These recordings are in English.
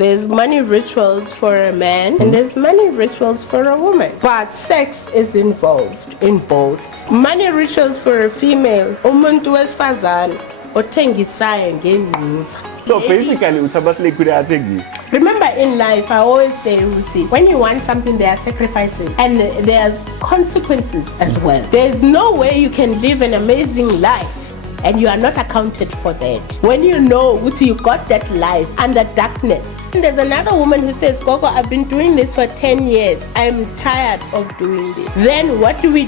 There's money rituals for a man and there's money rituals for a woman. But sex is involved in both. Money rituals for a female, umuntu wesifazane othengisayo ngenuza. So basically, utabasle kuyathengisa. Remember in life, I always say, when you want something, there are sacrifices and there's consequences as well. There's no way you can live an amazing life and you are not accounted for that. When you know you got that life under darkness. And there's another woman who says, Gogo, I've been doing this for 10 years. I'm tired of doing this. Then what do? We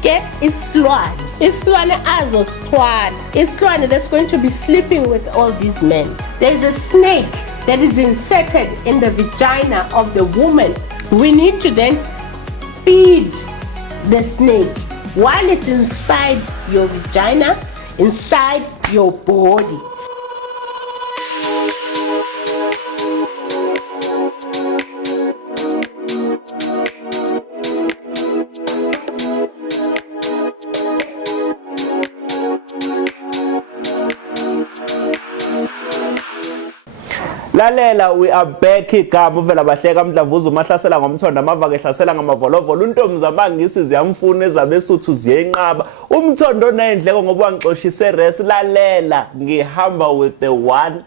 get Islwane. Islwane azosthwala. Islwane that's going to be sleeping with all these men. There's a snake that is inserted in the vagina of the woman. We need to then feed the snake while it's inside your vagina, inside your body. Lalela, we are back igama uvela bahleka Mdlavuza umahlasela ngomthondo amava ehlasela ngamavolovolo untombi zabangisi ziyamfuna ezabesuthu ziyenqaba umthondo onendleko ngoba wangixoshise res lalela ngihamba with the one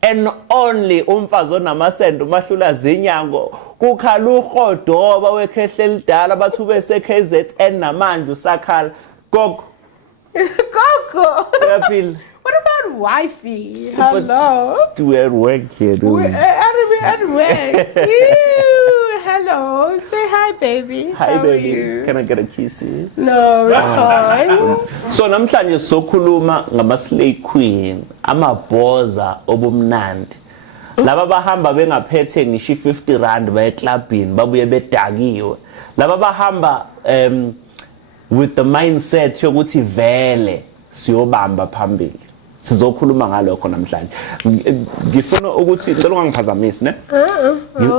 and only umfazi onamasendo mahlula zinyango kukhala uhodoba wekhehle lidala bathu bese KZN namanje usakhala gogo Gogo. uyaphila. What about wifey? Hello. We're at work here. At work. Ew, hello. Say hi, baby. Hi, How baby. Are you? Can I get a kiss? No, fine. So namhlanje sokhuluma ngama-slay queen, amabhoza obumnandi. Laba bahamba bengaphethe ngisho 50 rand baye clubini babuye bedakiwe. Laba bahamba with the mindset yokuthi vele siyobamba phambili. Sizokhuluma ngalokho namhlanje. Ngifuna ukuthi ngicela ungangiphazamisi ne?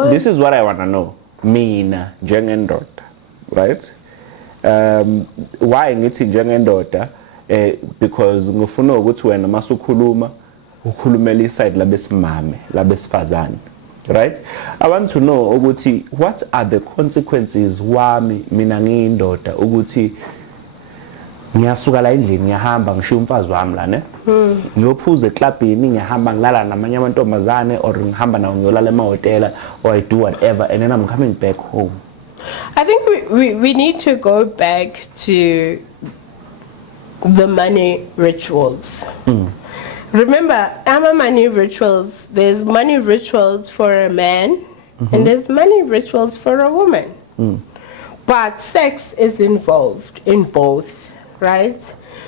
This is what I want to know. Mina njengendoda, right? Why ngithi njengendoda? Because ngifuna ukuthi wena masukhuluma ukhulumela iside labesimame, labesifazane. Right? I want to know ukuthi what are the consequences wami mina ngiyindoda ukuthi ngiyasuka la endlini ngiyahamba ngishiya umfazi wami la ne ngiyophuza eclubini ngiyahamba ngilala namanye amantombazane or ngihamba nawo ngiyolala emahotela or I do whatever and then I'm coming back home. I think we need to go back to the money rituals. Remember, money rituals, there's money rituals for a man and there's money rituals for a woman. But sex is involved in both, right?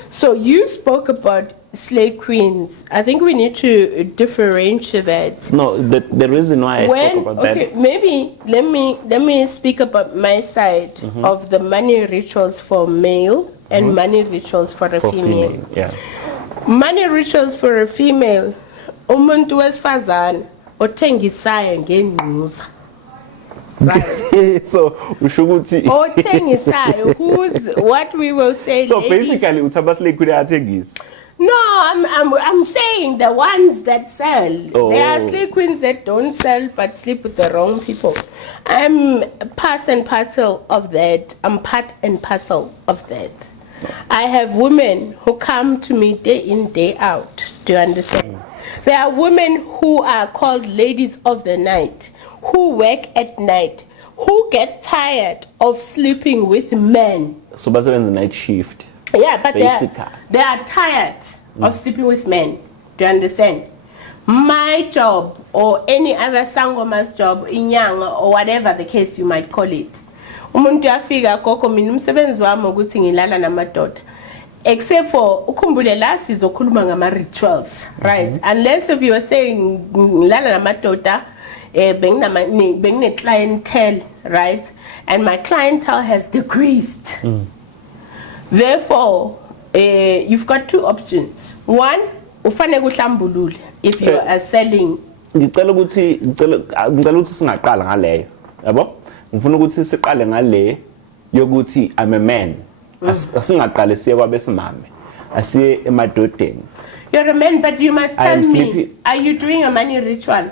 So you spoke about slay queens. I think we need to differentiate that. No, the reason why I spoke about that. Okay, maybe let me speak about my side of the money rituals for male and money rituals for a female. Yeah. Money rituals for a female, umuntu wesifazane othengisayo ngenuza. Right. So ushukuthi othengisayo who's what we will say. So basically utabasle kuyathengisa. No, I'm saying the ones that sell. Oh. There are slay queens that don't sell but sleep with the wrong people. I'm part and parcel of that. I'm part and parcel of that. I have women who come to me day in, day out. Do you understand? There are women who are called ladies of the night, who work at night, who get tired of sleeping with men. So basebenza night shift. Yeah, but they are tired of sleeping with men. Do you understand? My job or any other sangoma's job, inyanga or whatever the case you might call it. Umuntu yafika gogo mina umsebenzi wami ukuthi ngilala namadoda. Except for ukhumbule la sizokhuluma ngama rituals, right? Unless if you are saying ngilala namadoda bengine clientele, right? And my clientele has decreased. Therefore, you've got two options. One, ufane kuhlambulule if you are selling. Ngicela ukuthi singaqala ngaleyo. Yabo? Ngifuna ukuthi siqale ngale yokuthi I'm a man. Asingaqale siye kwabesimame. Asiye emadodeni. You're a man, but you must tell me, are you doing a money ritual?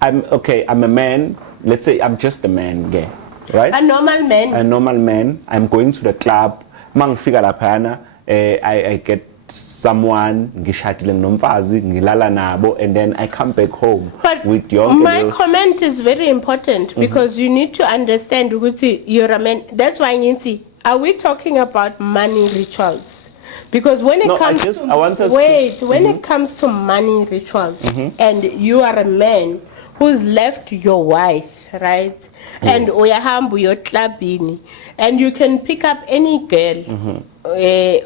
I'm a man. Let's say I'm just a man, yeah, right? A normal man. A normal man. I'm going to the club. Mangifika laphana, I get someone, ngishadile nomfazi, ngilala nabo, and then I come back home But with your. my comment is very important because you need to understand ukuthi you're a man. That's why ngithi, are we talking about money rituals? Because when it comes it comes to money rituals, and you are a man who's left your wife, right? Yes. And uyahamba uyoklabini, and you can pick up any girl.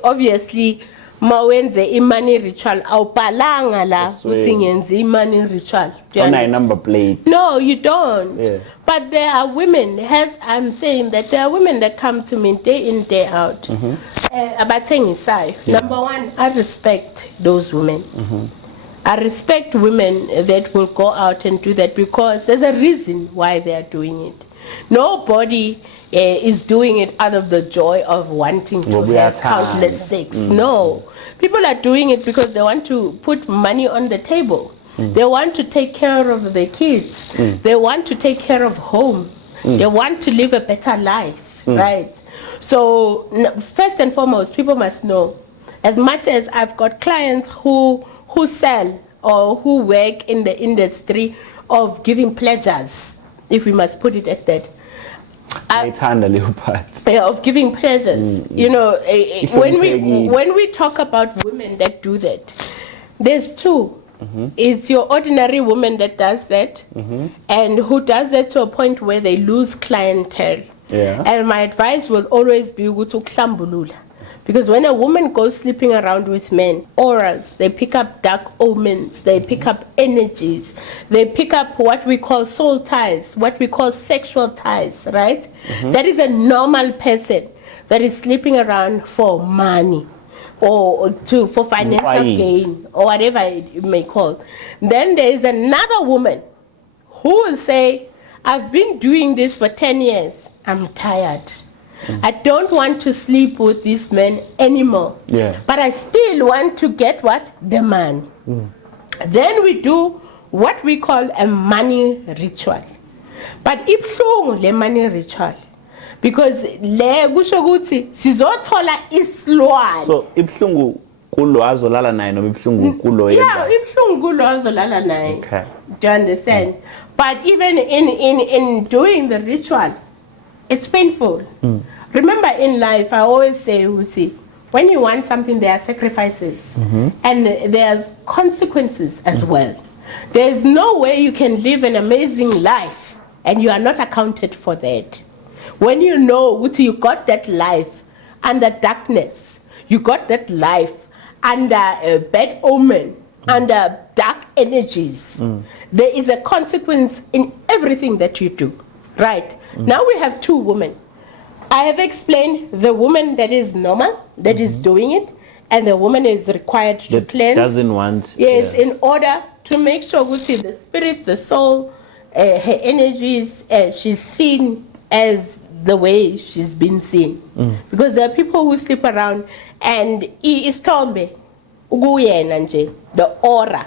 Obviously, mawenze imani ritual awubhalanga la uthi ngenze imani ritual. On a number plate. No, you don't. Yeah. But there are women, I'm saying that there are women that come to me day in, day out. Number one, I respect those women. I respect women that will go out and do that because there's a reason why they are doing it. Nobody is doing it out of the joy of wanting to have countless sex. No. People are doing it because they want to put money on the table. They want to take care of their kids. They want to take care of home. They want to live a better life, right? So first and foremost, people must know, as much as I've got clients who sell or who work in the industry of giving pleasures, if we must put it at that, of giving pleasures. You know, when we talk about women that do that, there's two. It's your ordinary woman that does that, and who does that to a point where they lose clientele. Yeah. And my advice will always be ukuklambulula. Because when a woman goes sleeping around with men, auras, they pick up dark omens, they pick up energies, they pick up what we call soul ties, what we call sexual ties, right? That is a normal person that is sleeping around for money or for financial gain or whatever you may call. Then there is another woman who will say, I've been doing this for 10 years, I'm tired. I don't want to sleep with this man anymore. Yeah. But I still want to get what? The man. Then we do what we call a money ritual. But ibhlungu le money ritual. Because le kusho ukuthi sizothola isilwane. So ibhlungu kulo azolala naye noma ibhlungu kulo yena. Yeah, ibhlungu kulo azolala naye. Okay. Do you understand? But even in doing the ritual, it's painful. Remember in life, I always say, when you want something, there are sacrifices. And there's consequences as well. There's no way you can live an amazing life and you are not accounted for that. When you know you got that life under darkness, you got that life under a bad omen, under dark energies, there is a consequence in everything that you do. Right? Now we have two women. I have explained the woman that is normal, that is doing it, and the woman is required to cleanse. Doesn't want. Yes, in order to make sure the spirit, the soul, her energies, she's seen as the way she's been seen. Because there are people who sleep around and istombe, uguyena nje, the aura.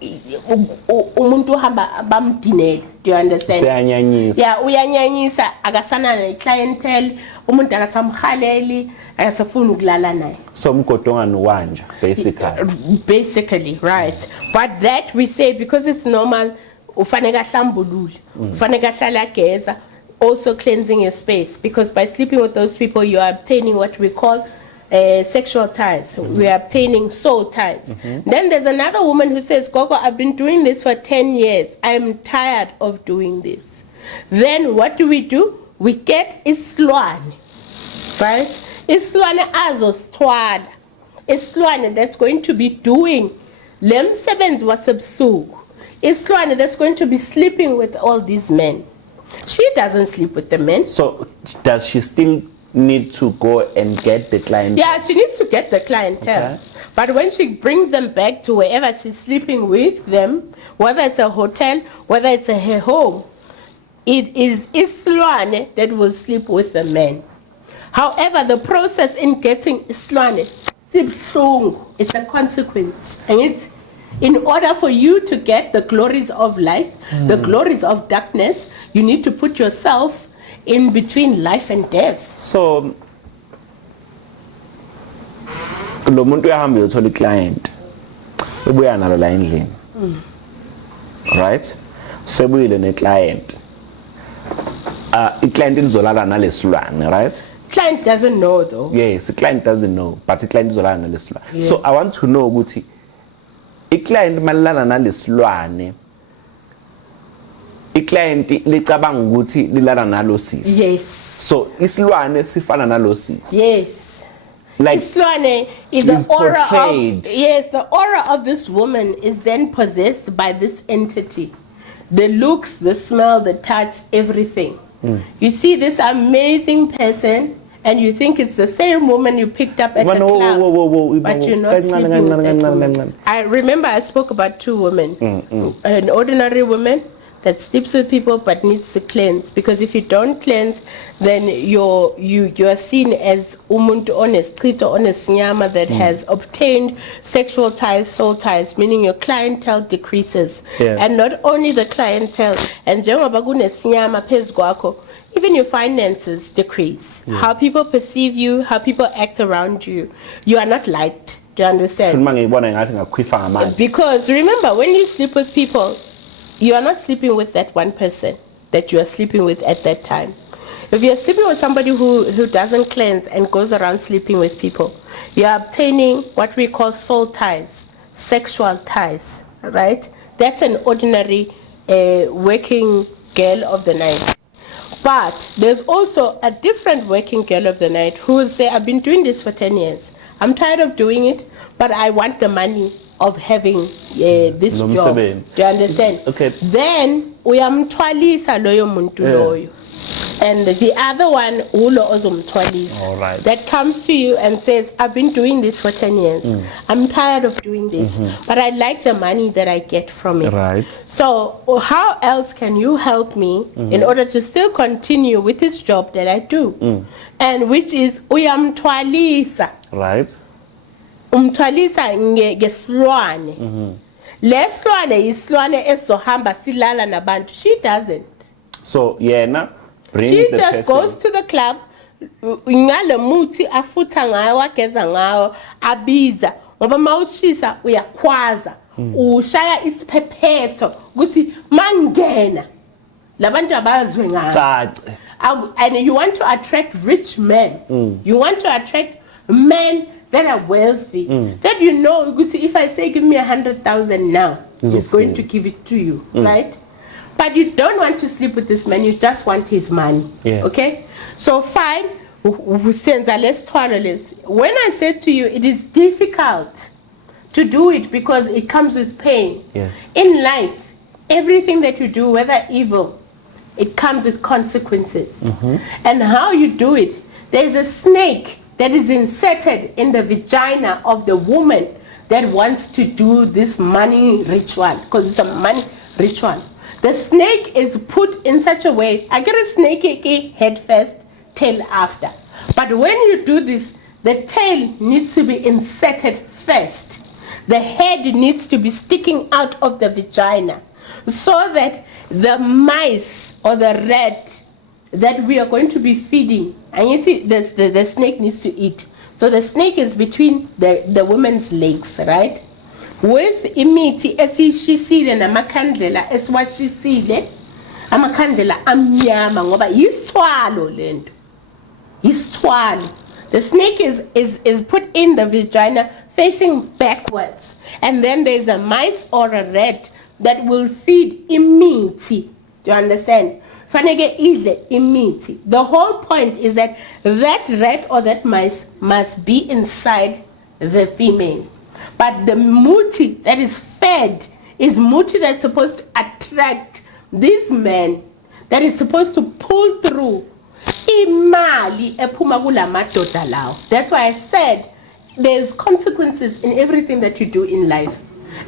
Umuntu hamba bamdinela. Do you understand? Yeah, uyanyanyisa akasana ne clientele, umuntu akasamhaleli, akasafuna ukulala naye. So mgodonga nuwanja basically. Basically, right. But that we say because it's normal, ufaneka hlambulule, ufaneka hlala geza, also cleansing your space, because by sleeping with those people you are obtaining what we call sexual ties. We are obtaining soul ties. Then there's another woman who says, Gogo, I've been doing this for 10 years. I'm tired of doing this. Then what do? We get isilwane, right? Isilwane azosithwala. Isilwane that's going to be doing lemsebenzi wasebusuku. Isilwane that's going to be sleeping with all these men. She doesn't sleep with the men. So does she still need to go and get the clientele? Yeah, she needs to get the clientele. Okay. But when she brings them back to wherever she's sleeping with them, whether it's a hotel, whether it's her home, it is isilwane that will sleep with the men. However, the process in getting isilwane, it's a consequence. And In order for you to get the glories of life, the glories of darkness, you need to put yourself in between life and death. So lo muntu uyahamba uyothola iclient ubuya nalo la endlini, right? Sebuyile neclient, iclient izolala nalesilwane, right? Client doesn't know though. Yes, the client doesn't know, but the client izolala nalesilwane. Yeah. So I want to know ukuthi iclient malala nalesilwane, iclient licabanga ukuthi lilala nalo sisi. Yes. So isilwane sifana nalo sisi. Yes. Like Isilwane is the is aura portrayed. of, yes, the aura of this woman is then possessed by this entity. The looks, the smell, the touch, everything. You see this amazing person and you think it's the same woman you picked up at the club. Whoa. But you're not sleeping with that woman. I remember I spoke about two women. An ordinary woman that sleeps with people but needs to cleanse, because if you don't cleanse, then you are seen as umuntu onesichito onesinyama that has obtained sexual ties, soul ties, meaning your clientele decreases. Yeah. And not only the clientele, and njengoba kunesinyama phezu kwakho, even your finances decrease. How people perceive you, how people act around you. You are not liked. Do you understand? Because remember, when you sleep with people, you are not sleeping with that one person that you are sleeping with at that time. If you're sleeping with somebody who doesn't cleanse and goes around sleeping with people, you are obtaining what we call soul ties, sexual ties, right? That's an ordinary working girl of the night. But there's also a different working girl of the night who will say, I've been doing this for 10 years. I'm tired of doing it, but I want the money of having this job. Do you understand? Okay. Then uyamthwalisa loyo muntu loyo. And the other one ulo ozomthwalisa. All right. That comes to you and says, I've been doing this for 10 years. I'm tired of doing this, but I like the money that I get from it. Right. So how else can you help me in order to still continue with this job that I do? And which is uyamthwalisa. Right. Umthwalisa ngesilwane. Lesilwane isilwane esohamba silala nabantu. She doesn't. So yena brings She the just person. goes to the club, ngale muthi afutha ngayo ageza ngayo abiza ngoba mawushisa uyakhwaza ushaya isiphephetho ukuthi mangena labantu abazwe ngayo. Cace. And you want to attract rich men. You want to attract men that are wealthy. That you know, if I say give me 100,000 now, he's going to give it to you, right? But you don't want to sleep with this man, you just want his money. Yeah. Okay? So fine, when I said to you, it is difficult to do it because it comes with pain. Yes. In life, everything that you do, whether evil, it comes with consequences. And how you do it, there's a snake that is inserted in the vagina of the woman that wants to do this money ritual, because it's a money ritual. The snake is put in such a way, I get a snake head first, tail after. But when you do this, the tail needs to be inserted first. The head needs to be sticking out of the vagina so that the mice or the rat that we are going to be feeding, and you see the snake needs to eat. So the snake is between the woman's legs, right? With imiti esishisile namakhandlela esiwashisile, amakhandlela amnyama ngoba yisithwalo lento. Yisithwalo. The snake is put in the vagina facing backwards, and then there's a mice or a rat that will feed imiti. Do you understand? Faneke idle imiti. The whole point is that rat or that mice must be inside the female. But the muti that is fed is muti that's supposed to attract these men, that is supposed to pull through imali ephuma kula madoda lawo. That's why I said there's consequences in everything that you do in life,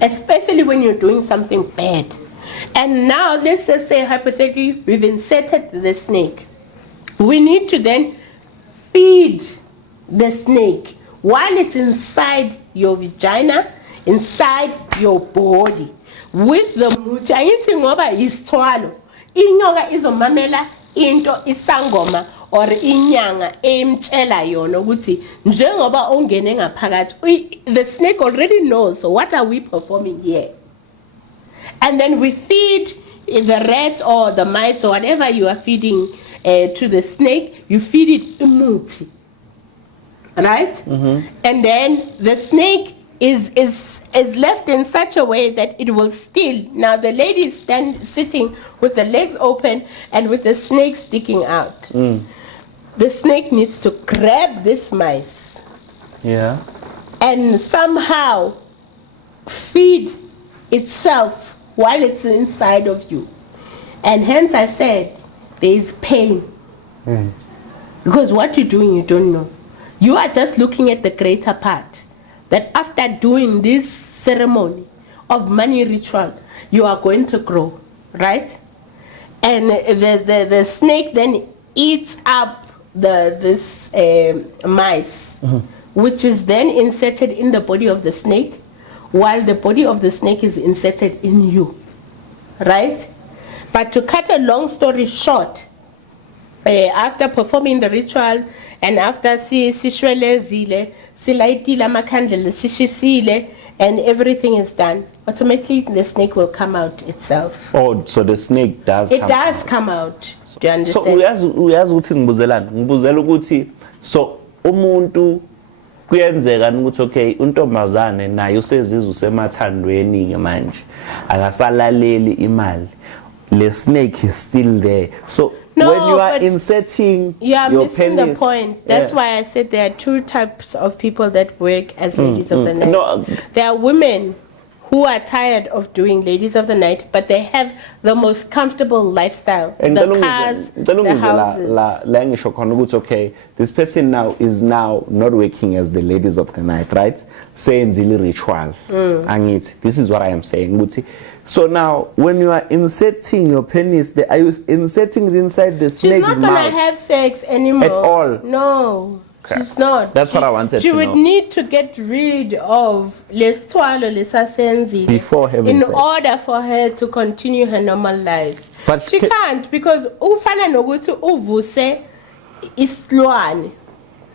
especially when you're doing something bad. And now let's just say hypothetically we've inserted the snake. We need to then feed the snake while it's inside your vagina, inside your body with the muthi. Angithi ngoba isithwalo inyoka izomamela into isangoma or inyanga emtshela yona ukuthi njengoba ungene ngaphakathi, the snake already knows, so what are we performing here? And then we feed the rats or the mice or whatever you are feeding to the snake, you feed it umuthi, right? Mm-hmm. And then the snake is left in such a way that it will steal. Now the lady is sitting with the legs open and with the snake sticking out. The snake needs to grab this mice, and somehow feed itself while it's inside of you. And hence I said there is pain. Because what you're doing, you don't know. You are just looking at the greater part. That after doing this ceremony of money ritual, you are going to grow, right? And the snake then eats up this mice, which is then inserted in the body of the snake, while the body of the snake is inserted in you, right? But to cut a long story short, after performing the ritual and after sishwelezile, silaitile amakhandlela, sishisile, and everything is done, automatically the snake will come out itself. Oh, so the snake does come out. It does come out. Do you understand? So uyazi ukuthi ngibuzela ukuthi so umuntu kuyenzeka ukuthi okay untombazane naye usezizwe usemathandweni ke manje akasalaleli imali, the snake is still there. So no, when you are inserting your missing penis, the point. That's why I said there are two types of people that work as ladies of the night. No, there are women who are tired of doing ladies of the night, but they have the most comfortable lifestyle, and the cars, the houses. Okay, this person now is not working as the ladies of the night, right? Saying zili ritual. This is what I am saying. So now, when you are inserting your penis, are you inserting it inside the snake's mouth? She's not going to have sex anymore. At all? No. Okay. She's not. That's what I wanted to know. She would need to get rid of lesithwalo lesasenzile before having sex, in order for her to continue her normal life. But she can't, because ufana nokuthi uvuse isilwane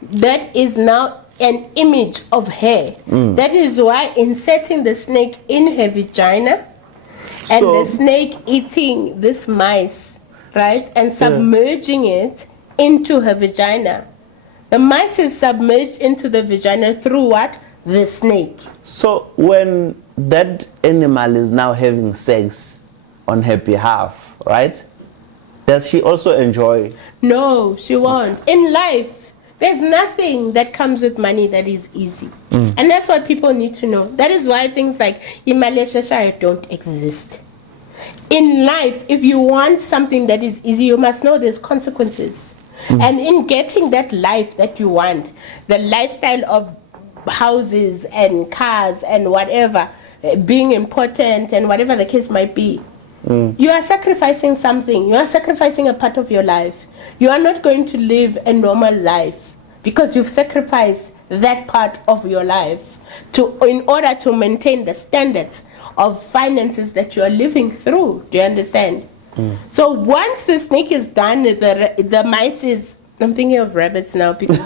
that is now an image of her. That is why inserting the snake in her vagina and the snake eating this mice, right, and submerging it into her vagina. The mice is submerged into the vagina through what? The snake. So when that animal is now having sex on her behalf, right, does she also enjoy? No, she won't. In life, there's nothing that comes with money that is easy. And that's what people need to know. That is why things like imali esheshayo don't exist. In life, if you want something that is easy, you must know there's consequences. And in getting that life that you want, the lifestyle of houses and cars and whatever, being important and whatever the case might be, you are sacrificing something. You are sacrificing a part of your life. You are not going to live a normal life because you've sacrificed that part of your life in order to maintain the standards of finances that you are living through. Do you understand? So once the snake is done, the mice is, I'm thinking of rabbits now because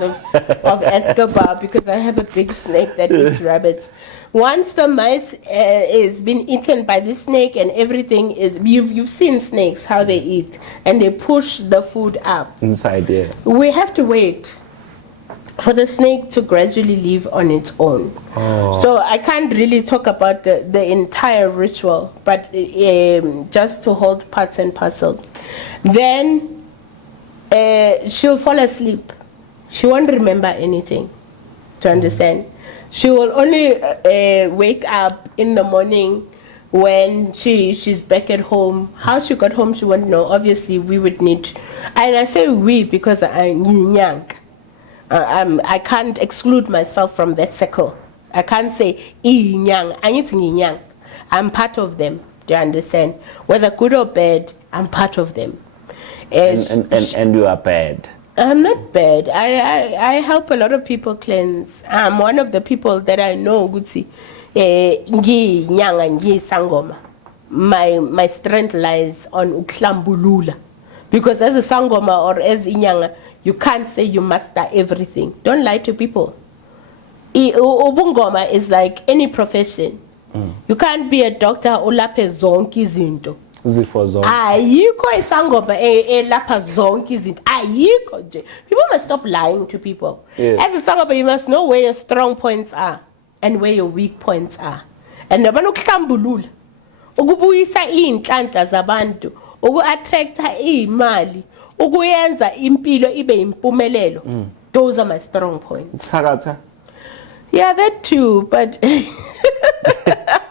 of Escobar, because I have a big snake that eats rabbits. Once the mice is been eaten by the snake and everything is, you've seen snakes, how they eat, and they push the food up. Inside there. We have to wait for the snake to gradually live on its own. So I can't really talk about the entire ritual, but just to hold parts and parcels. Then she'll fall asleep. She won't remember anything, to understand. She will only wake up in the morning when she's back at home. How she got home, she won't know. Obviously, we would need, and I say we because I'm young. I can't exclude myself from that circle. I can't say inyang. I'm part of them. Do you understand? Whether good or bad, I'm part of them. And you are bad. I'm not bad. I help a lot of people cleanse. I'm one of the people that I know, Gutsi. ngiyinyanga ngiyisangoma, my strength lies on ukuhlambulula, because as a sangoma or as inyanga you can't say you master everything. Don't lie to people. Ubungoma is like any profession. You can't be a doctor olaphe zonke izinto. Zifo zonke. Ayikho isangoma elapha zonke izinto. Ayikho nje. People must stop lying to people. Yes. As a sangoma, you must know where your strong points are and where your weak points are. And nabana ukuhlambulula, ukubuyisa inhlanhla zabantu, uku-attracta imali, ukuyenza impilo ibe impumelelo. Those are my strong points. Sakatha. Yeah, that too, but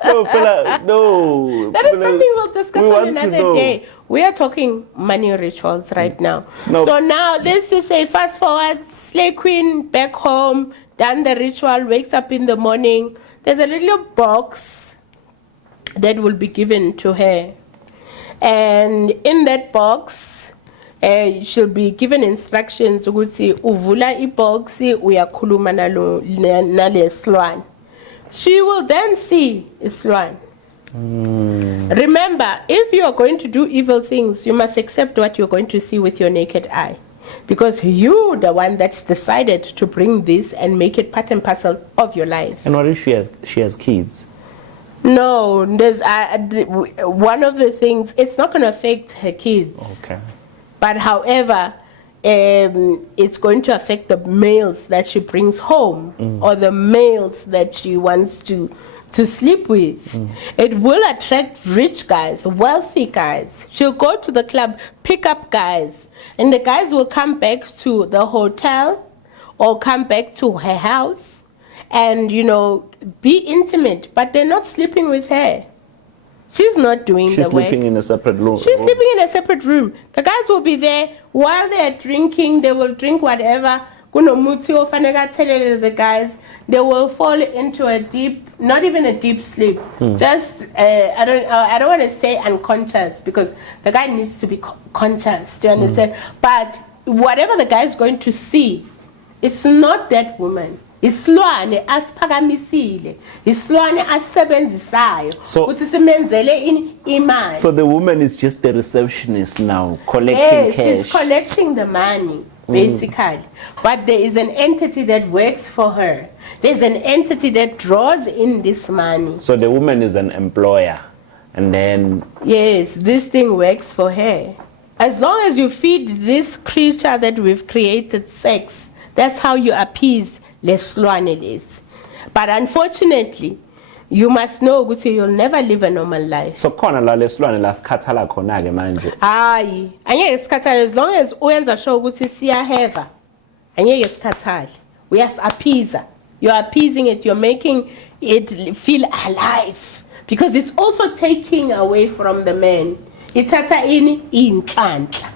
No, fella, no. that is something we'll discuss we on want to another know. day. We are talking money rituals right now. No. So now let's just say fast forward, Slay Queen back home, done the ritual, wakes up in the morning. There's a little box that will be given to her. And in that box, she'll be given instructions ukuthi uvula iboxi uyakhuluma nalesilwane. She will then see isilwane. Remember, if you are going to do evil things, you must accept what you're going to see with your naked eye, because you're the one that's decided to bring this and make it part and parcel of your life. And what if she has kids? No, there's one of the things, it's not going to affect her kids. Okay. But however, it's going to affect the males that she brings home or the males that she wants to sleep with. It will attract rich guys, wealthy guys. She'll go to the club, pick up guys, and the guys will come back to the hotel or come back to her house and, be intimate, but they're not sleeping with her. She's not doing She's the work. sleeping in a separate room. She's sleeping in a separate room. The guys will be there while they're drinking. They will drink whatever. The guys, they will fall into a deep, not even a deep sleep. Just I don't want to say unconscious, because the guy needs to be conscious. Do you understand? But whatever the guy is going to see, it's not that woman. Isilwane asiphakamisile, isilwane asisebenzisayo ukuthi simenzele imali. So the woman is just the receptionist now, collecting yes, cash. she's collecting the money basically, but there is an entity that works for her. There's an entity that draws in this money. So the woman is an employer, and then yes, this thing works for her. As long as you feed this creature that we've created sex, that's how you appease lesilwane lesi. But unfortunately, you must know ukuthi you'll never live a normal life. so khona la lesilwane la sikhathala khona ke manje. Hayi, angeke sikhathale as long as uyenza sure ukuthi siyaheva. Angeke sikhathale. Uyasaphiza. You're appeasing it, you're making it feel alive, because it's also taking away from the man. Ithatha ini inhlanhla.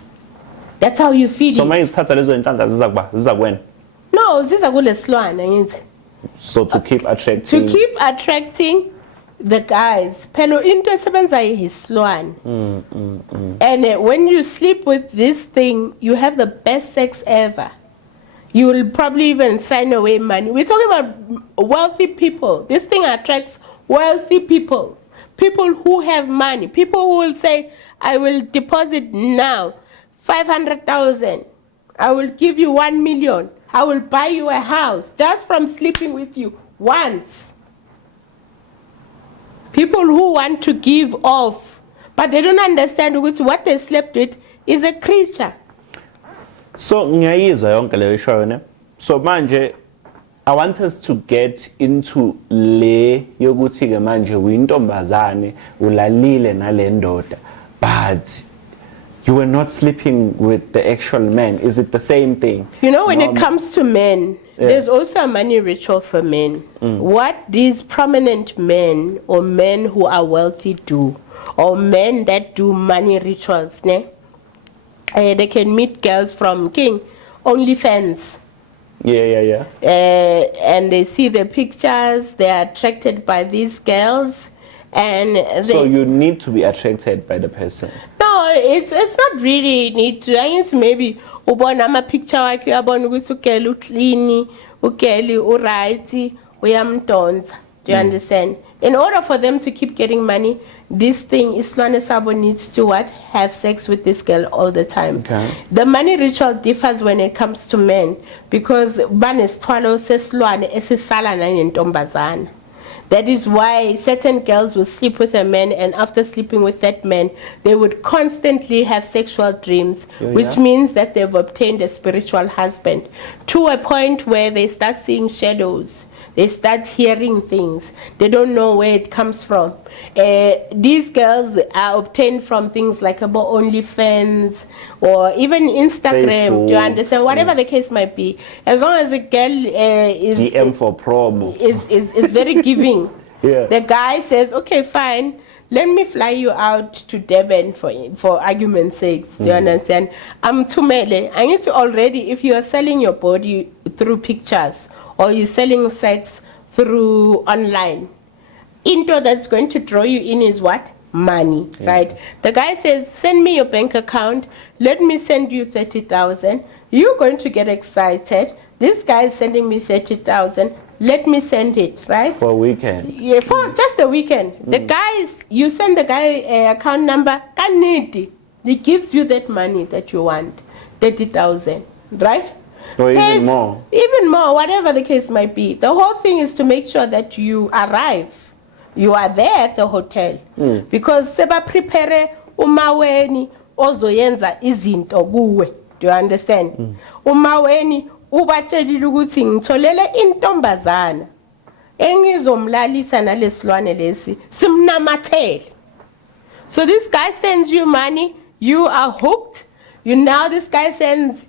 That's how you feed So it. manje sithatha lezo inhlanhla ziza kwena. No, ziza kulesilwane ngithi. So to keep attracting. To keep attracting the guys. Phela into esebenza yisilwane. And when you sleep with this thing, you have the best sex ever. You will probably even sign away money. We're talking about wealthy people. This thing attracts wealthy people. People who have money. People who will say, I will deposit now 500,000. I will give you 1 million. I will buy you a house just from sleeping with you once. People who want to give off, but they don't understand what they slept with is a creature. So ngiyayizwa yonke leyo show ne. So manje I want us to get into le yokuthi ke manje uyintombazane ulalile nale ndoda, but you were not sleeping with the actual man. Is it the same thing? When it comes to men, there's also a money ritual for men. What these prominent men or men who are wealthy do, or men that do money rituals, they can meet girls from King OnlyFans. Yeah. And they see the pictures, they are attracted by these girls. And so you need to be attracted by the person. No, it's not really need to. I guess maybe ubona ama picture wakhe uyabona ukuthi ugele uclean, ugele uright, uyamdonsa. Do you understand? In order for them to keep getting money, this thing, Islwane Sabo needs to what? Have sex with this girl all the time. Okay. The money ritual differs when it comes to men because banesithwalo sesilwane esisala nangentombazana. That is why certain girls will sleep with a man, and after sleeping with that man, they would constantly have sexual dreams, which means that they've obtained a spiritual husband, to a point where they start seeing shadows. They start hearing things. They don't know where it comes from. These girls are obtained from things like about OnlyFans or even Instagram. Facebook. Do you understand? Whatever the case might be. As long as a girl is DM for promo. is very giving. Yeah. The guy says, okay, fine. Let me fly you out to Durban for argument's sake. Do you understand? I'm Tumele. I need to already, if you are selling your body through pictures, or you're selling sex through online, into that's going to draw you in is what? Money, right? The guy says, send me your bank account. Let me send you 30,000. You're going to get excited. This guy is sending me 30,000. Let me send it, right? For a weekend. Yeah, for just a weekend. The guys, you send the guy account number, he gives you that money that you want, 30,000, right? Or even more. Even more, whatever the case might be. The whole thing is to make sure that you arrive. You are there at the hotel. Because seba prepare umaweni ozoyenza izinto kuwe. Do you understand? Umaweni ubatshelile ukuthi ngitholele intombazana engizomlalisa nalesilwane lesi simnamathele. So this guy sends you money, you are hooked. This guy says,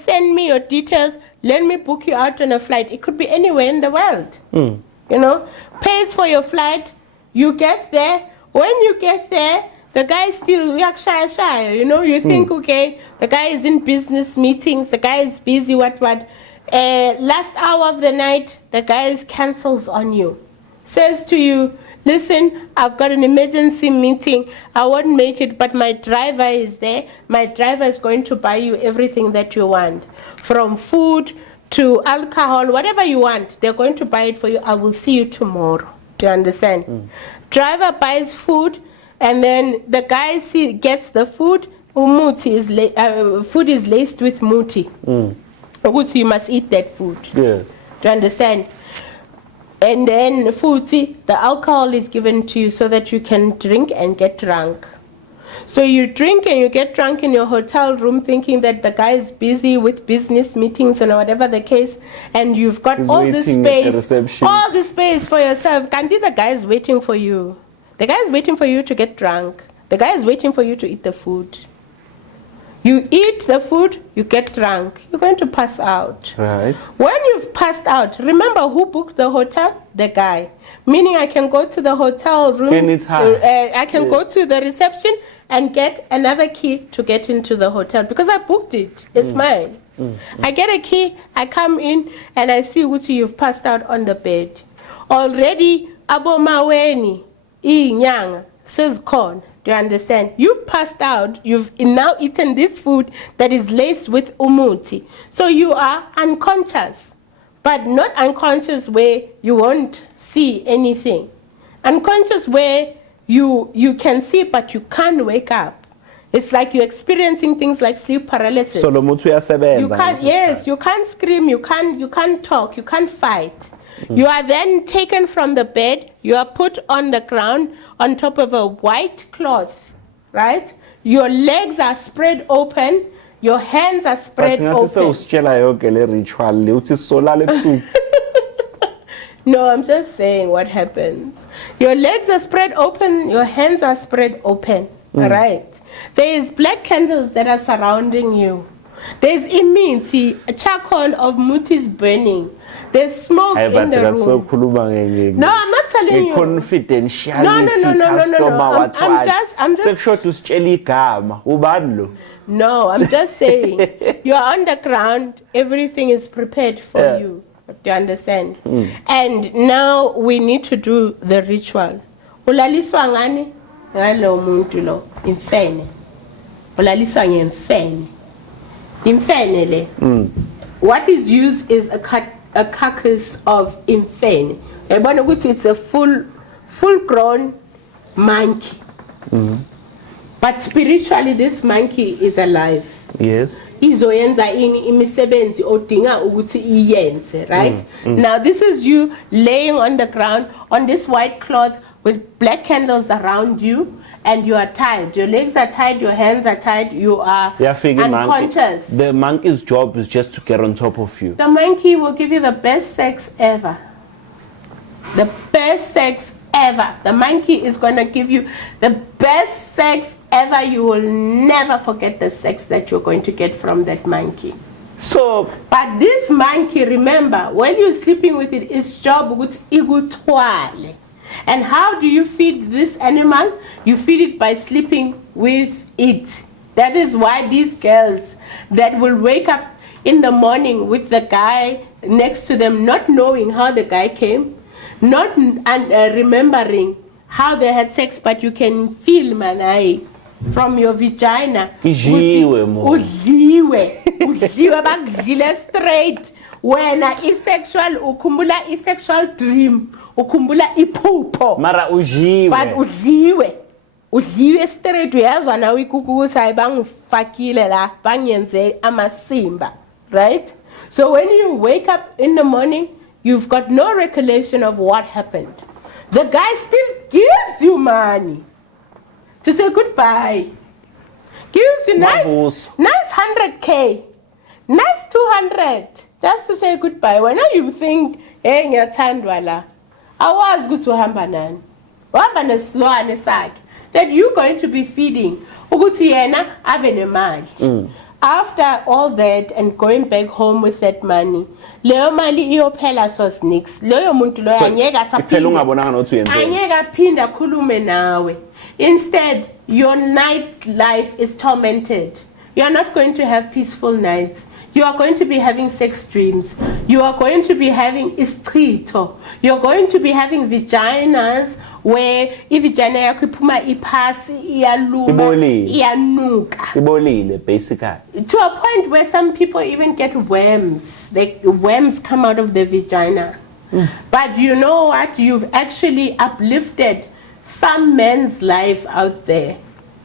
send me your details, let me book you out on a flight. It could be anywhere in the world. Pays for your flight, you get there. When you get there, the guy is still shy. You think, okay, the guy is in business meetings, the guy is busy, what. Last hour of the night, the guy cancels on you. Says to you, listen, I've got an emergency meeting. I won't make it, but my driver is there. My driver is going to buy you everything that you want. From food to alcohol, whatever you want, they're going to buy it for you. I will see you tomorrow. Do you understand? Driver buys food, and then the guy gets the food. Food is laced with muti. You must eat that food. Yeah. Do you understand? And then the alcohol is given to you so that you can drink and get drunk. So you drink and you get drunk in your hotel room thinking that the guy is busy with business meetings and whatever the case, and you've got all this space for yourself. Kandi, the guy is waiting for you. The guy is waiting for you to get drunk. The guy is waiting for you to eat the food. You eat the food, you get drunk. You're going to pass out. Right. When you've passed out, remember who booked the hotel? The guy. Meaning I can go to the hotel room. Anytime. I can go to the reception and get another key to get into the hotel because I booked it. It's mine. I get a key, I come in, and I see Uchi, you've passed out on the bed. Already, Abo Maweni, Inyang, says corn. Do you understand? You've passed out. You've now eaten this food that is laced with umuti. So you are unconscious, but not unconscious where you won't see anything. Unconscious where you can see, but you can't wake up. It's like you're experiencing things like sleep paralysis. So you can't. Yes, you can't scream. You can't talk. You can't fight. You are then taken from the bed. You are put on the ground on top of a white cloth, right? Your legs are spread open. Your hands are spread open. No, I'm just saying what happens. Your legs are spread open. Your hands are spread open, right? There is black candles that are surrounding you. There's imiti, a charcoal of mutis burning. There's smoke in the room. No, I'm not telling you. No. I'm just saying. You're on the ground. Everything is prepared for you. Do you understand? And now we need to do the ritual. Ulaliswa ngani? Ngalo muntu lo. Imfene. Ulaliswa ngemfene. Imfene le. What is used is a carcass of imfene. It's a full-grown monkey. But spiritually, this monkey is alive. Yes. Izoyenza imisebenzi odinga ukuthi iyenze, right? Now this is you laying on the ground on this white cloth with black candles around you, and you are tied. Your legs are tied, your hands are tied, you are unconscious. The monkey's job is just to get on top of you. The monkey will give you the best sex ever. The best sex ever. The monkey is going to give you the best sex ever. You will never forget the sex that you're going to get from that monkey. So, but this monkey, remember, when you're sleeping with it, its job is igutwale. And how do you feed this animal? You feed it by sleeping with it. That is why these girls that will wake up in the morning with the guy next to them, not knowing how the guy came, not remembering how they had sex, but you can feel manai from your vagina. Udliwe bakudlile straight. Wena isexual ukhumbula isexual dream, ukhumbula iphupho. Mara udliwe. But udliwe straight. Uyazwa nawe ikukusa ayibangifakile la bangenze amasimba, right? So when you wake up in the morning, you've got no recollection of what happened. The guy still gives you money to say goodbye. Gives you nice 100K, nice 200, just to say goodbye. When you think, hey, ngiyathandwa la, awazi ukuthi uhamba nani. Uhamba nesilwane sakhe that you're going to be feeding. Ukuthi yena abe nemali. After all that and going back home with that money, leyo mali iyophela sos nix. Loyo muntu loyo anyeka aphinda khulume nawe. Instead, your night life is tormented. You are not going to have peaceful nights. You are going to be having sex dreams. You are going to be having istrito. You're going to be having vaginas where vagina yakho iphuma iphasi iyaluma iyanuka. Ibolile basically. To a point where some people even get worms. Worms come out of the vagina. But you know what? You've actually uplifted some man's life out there.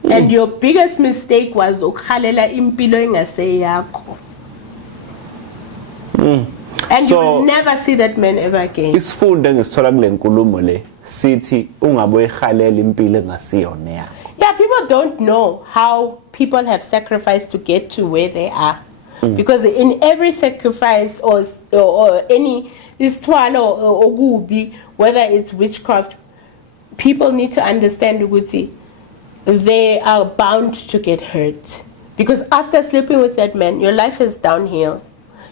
And your biggest mistake was ukhalela impilo engase yakho. And you will never see that man ever again. Isifundo engisithola kule nkulumo le sithi ungaboyikhalela impilo engasiyona yakho. Yeah, people don't know how people have sacrificed to get to where they are. Because in every sacrifice or any isthwalo okubi, whether it's witchcraft, people need to understand ukuthi they are bound to get hurt. Because after sleeping with that man, your life is downhill.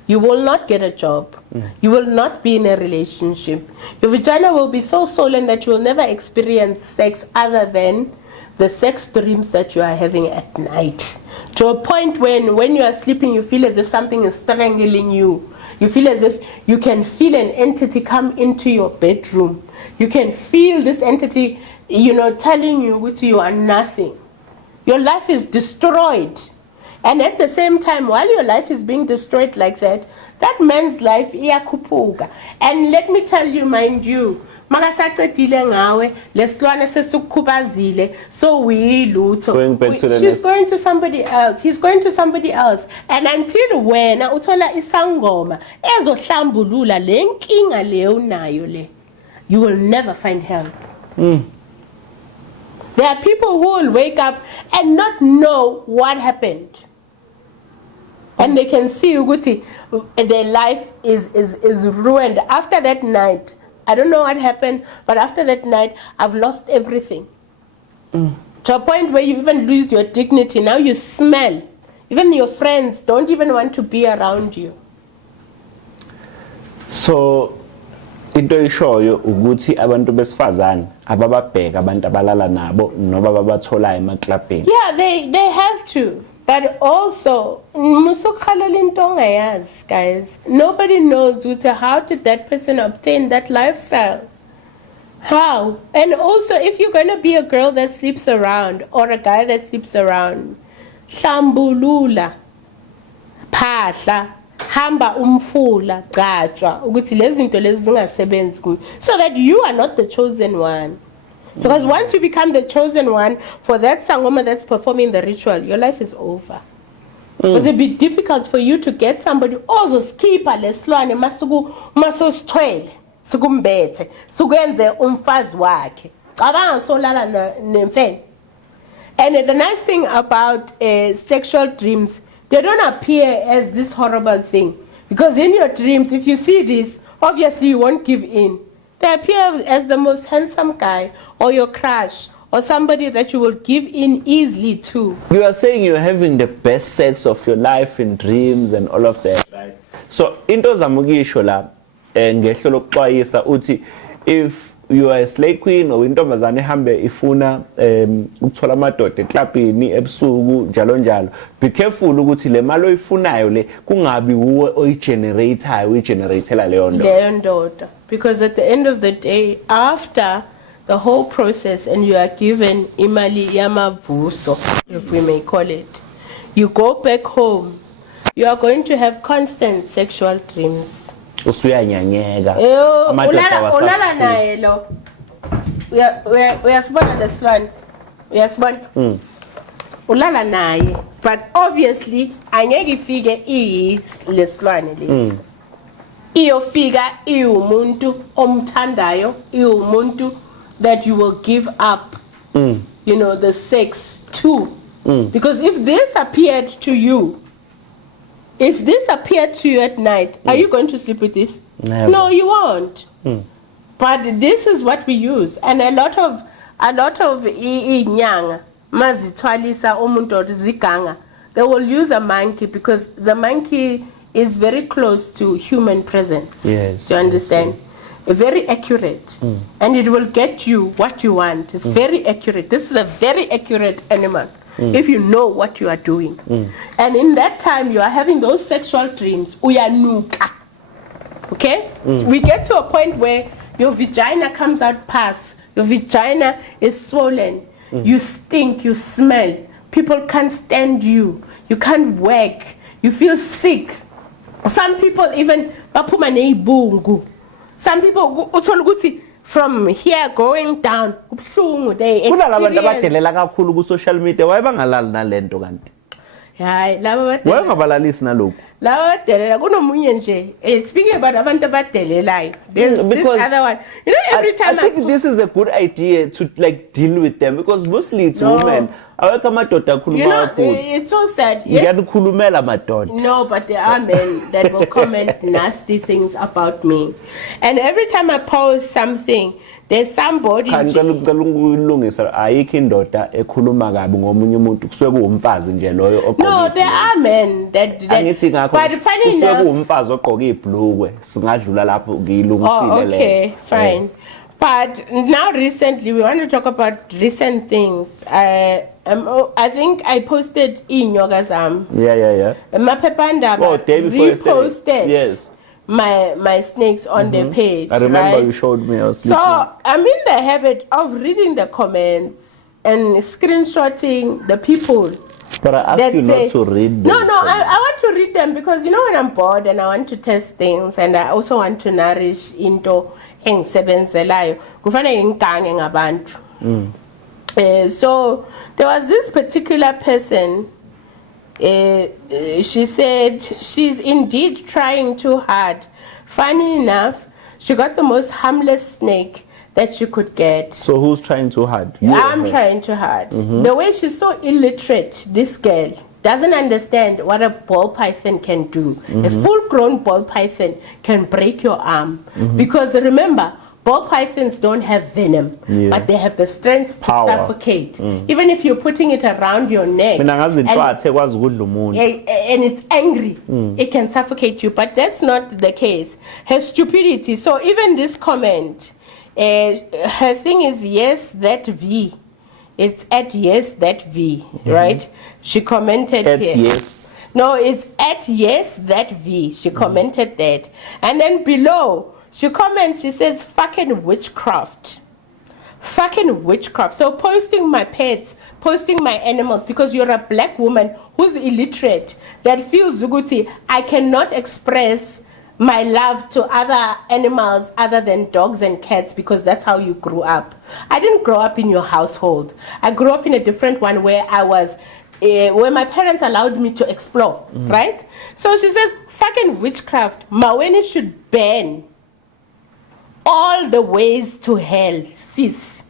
You will not get a job. You will not be in a relationship. Your vagina will be so swollen that you will never experience sex other than the sex dreams that you are having at night. To a point when you are sleeping, you feel as if something is strangling you. You feel as if you can feel an entity come into your bedroom. You can feel this entity, telling you that you are nothing. Your life is destroyed. And at the same time, while your life is being destroyed like that, that man's life iyakhupuka. And let me tell you, mind you, makasaqedile ngawe lesilwane sesikukhubazile so uyilutho. She's going to somebody else. He's going to somebody else. And until wena uthola isangoma ezohlambulula le nkinga le unayo le, you will never find help. There are people who will wake up and not know what happened. And they can see Uguti, their life is ruined. After that night, I don't know what happened, but after that night, I've lost everything. To a point where you even lose your dignity. Now you smell. Even your friends don't even want to be around you. So, into ishoyo ukuthi abantu besifazane abababheka abantu abalala nabo noba babathola emaklabheni. Yeah, they have to. But also, guys, nobody knows how did that person obtain that lifestyle. How? And also, if you're going to be a girl that sleeps around or a guy that sleeps around, hlambulula, phahla, hamba umfula gajwa ukuthi lezi zinto lezi zingasebenzi kuyo, so that you are not the chosen one. Because once you become the chosen one for that sangoma that's performing the ritual, your life is over. Because it'd be difficult for you to get somebody ozoskipha lesilwane masosithwele sikumbethe sukwenze umfazi wakhe cabanga solala nemfene. And the nice thing about sexual dreams, they don't appear as this horrible thing, because in your dreams, if you see this, obviously you won't give in. They appear as the most handsome guy or your crush or somebody that you will give in easily to. You are saying you're having the best sex of your life in dreams and all of that, right? So into zamukisho la ngehlo lokuxwayisa uthi if you are a slay queen or intombazane ehambe ifuna ukuthola amadoda eklabhini ebusuku njalo njalo, be careful ukuthi le mali oyifunayo le kungabi uwe oyigenerator uyigeneratela leyo ndoda, because at the end of the day, after the whole process and you are given imali yamavuso, if we may call it, you go back home, you are going to have constant sexual dreams. Usuyanyanyeka ulala naye lo uyasibona lesilwane uyasibona ulala naye, but obviously angeke ifike lesilwane lesi iyofika iwumuntu omthandayo, iwumuntu that you will give up you know, the sex to, because if this appeared to you, if this appeared to you at night, are you going to sleep with this? Never. No, you won't. But this is what we use, and a lot of inyanga mazithwalisa umuntu or ziganga, they will use a monkey because the monkey is very close to human presence. Yes. Do you understand? Yes. Very accurate, and it will get you what you want. It's very accurate. This is a very accurate animal. If you know what you are doing. And in that time you are having those sexual dreams, uyanuka. Okay? We get to a point where your vagina comes out pus, your vagina is swollen, you stink, you smell, people can't stand you, you can't work, you feel sick. Some people even baphuma neibungu. Some people uthola ukuthi from here going down kubhlungu, they kunalabantu abadelela kakhulu ku social media wayebangalali nalento kanti hayi laba badelela wayengabalalisi nalokho laba badelela kunomunye nje speaking about abantu abadelelayo, there's this other one, you know, every time I think this is a good idea to like deal with them, because mostly it's women awekho amadoda akhuluma kakhulu. It's so sad. Yes. Ngiyanikhulumela madoda. No, but there are men that will comment nasty things about me, and every time I post something, there's somebody. Ngicela ukulungisa ayikho indoda ekhuluma kabi ngomunye umuntu kusuke kuwumfazi nje loyo ogqoke. No, there are men that angithi ngakho but funny kusuke enough, kuwumfazi ogqoke ibhlukwe singadlula lapho ngiyilungisile le. Okay, fine. But now recently, we want to talk about recent things. I think I posted in Yogazam. Yeah. Mapepanda reposted yes. my snakes on the page. I remember right? you showed me. I was sleeping. So I'm in the habit of reading the comments and screenshotting the people. But I asked you not to read them. No, I want to read them because, you know, when I'm bored and I want to test things and I also want to nourish into engisebenzelayo kufanele ngigange ngabantu. So there was this particular person, she said she's indeed trying too hard. Funny enough, she got the most harmless snake that she could get. So who's trying too hard? You I'm trying too hard. The way she's so illiterate, this girl doesn't understand what a ball python can do. A full-grown ball python can break your arm. Because remember, ball pythons don't have venom, but they have the strength to suffocate. Even if you're putting it around your neck and it's angry, it can suffocate you. But that's not the case. Her stupidity. So even this comment, her thing is yes, that V. It's at yes, that V, right? She commented at here. Yes. No, it's at yes, that V. She commented that. And then below, she comments, she says, fucking witchcraft. Fucking witchcraft. So posting my pets posting my animals because you're a black woman who's illiterate that feels ukuthi I cannot express my love to other animals other than dogs and cats because that's how you grew up. I didn't grow up in your household. I grew up in a different one where I was where my parents allowed me to explore, right? So she says, fucking witchcraft, Maweni should ban all the ways to hell, sis.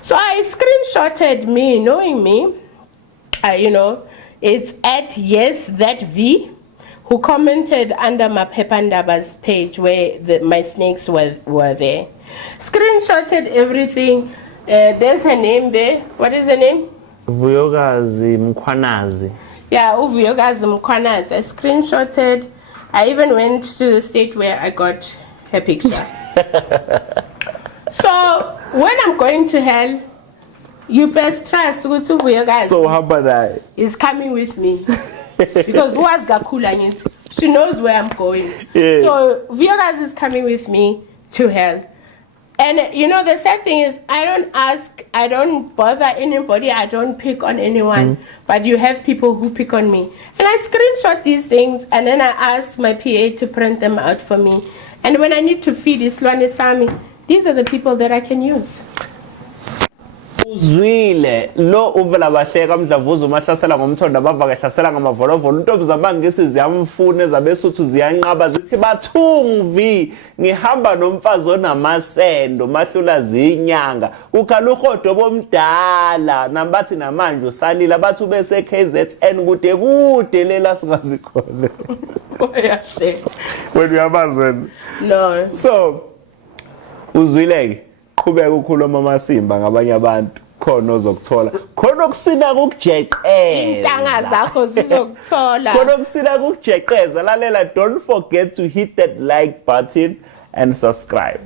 So I screenshotted me, knowing me, it's at yes that V, who commented under my Pepandaba's page where my snakes were there. Screenshotted everything. There's her name there. What is her name? Vuyokazi Mkhwanazi. Yeah, Vuyokazi Mkhwanazi. I screenshotted. I even went to the state where I got her picture. So when I'm going to hell, you best trust Vuyokazi. So how about that? Is coming with me. Because who has Gakula? She knows where I'm going. Yeah. So Vuyokazi is coming with me to hell. And the sad thing is, I don't ask, I don't bother anybody, I don't pick on anyone, but you have people who pick on me. And I screenshot these things, and then I ask my PA to print them out for me. And when I need to feed Islwane Sami, these are the people that I can use. Uzwile lo uvela bahleka Mdlavuza umahlasela ngomthondo abava ehlasela ngamavolovolo intombi zamangisi ziyamfuna ezabesuthu ziyanqaba zithi bathungvi ngihamba nomfazi onamasendo mahlula zinyanga ukhala uhodo bomdala nambathi namanje usalila bathi bese KZN kude lela singazikhole oyahle wena uyabazi wena no so uzwileke qhubeka ukhuluma amasimba ngabanye abantu khona ozokuthola khona okusina ukujeqeza intanga zakho zizokuthola khona okusina ukujeqeza lalela don't forget to hit that like button and subscribe.